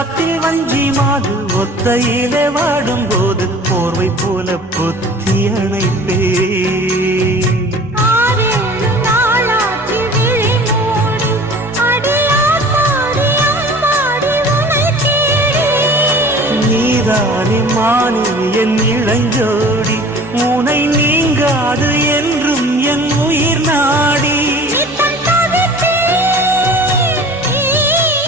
காத்தில் வஞ்சி மாது ஒத்தையிலே வாடும் போது போர்வை போல பொத்தி அணைப்பே. நீதானே மானே என் இளஞ்சோ